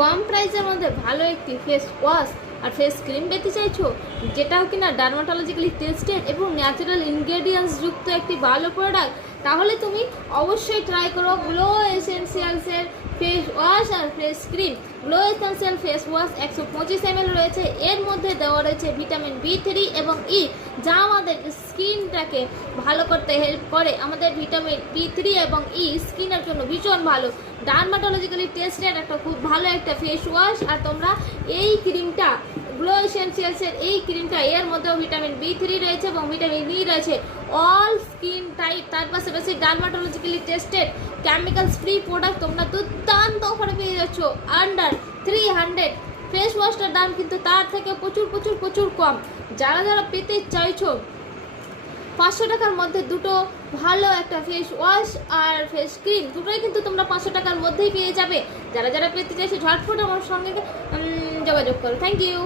কম প্রাইসের মধ্যে ভালো একটি ফেস ওয়াশ আর ফেস ক্রিম পেতে চাইছো, যেটাও কিনা ডার্মাটোলজিক্যালি টেস্টেড এবং ন্যাচারাল ইনগ্রেডিয়েন্টস যুক্ত একটি ভালো প্রোডাক্ট, তাহলে তুমি অবশ্যই ট্রাই করো গ্লো এসেন্সিয়ালসের ফেস ওয়াশ আর face cream. Glow Essential face wash 125 ml রয়েছে। এর মধ্যে দেওয়া রয়েছে ভিটামিন B3 এবং ই, যা আমাদের স্কিনটাকে ভালো করতে হেল্প করে। আমাদের ভিটামিন B3 এবং ই স্কিনের জন্য ভীষণ ভালো। ডার্মাটোলজিক্যালি টেস্টেড একটা খুব ভালো একটা ফেস ওয়াশ। আর তোমরা এই ক্রিমটা, গ্লো এসেন্সিয়ালসের এই ক্রিমটা, এর মধ্যেও ভিটামিন B3 রয়েছে এবং ভিটামিন ই রয়েছে। অল স্কিন টাইপ, তার পাশাপাশি dermatologically tested chemicals free product তোমরা দুর্দান্ত অফারে পেয়ে যাচ্ছ আন্ডার 300। ফেস ওয়াশটার দাম কিন্তু তার থেকে প্রচুর প্রচুর প্রচুর কম। যারা যারা পেতে চাইছো 500 টাকার মধ্যে দুটো ভালো একটা ফেস ওয়াশ আর ফেস ক্রিম, দুটোই কিন্তু তোমরা 500 টাকার মধ্যেই পেয়ে যাবে। যারা যারা পেতে চাইছো ঝটফট আমার সঙ্গে যোগাযোগ করো। Thank you.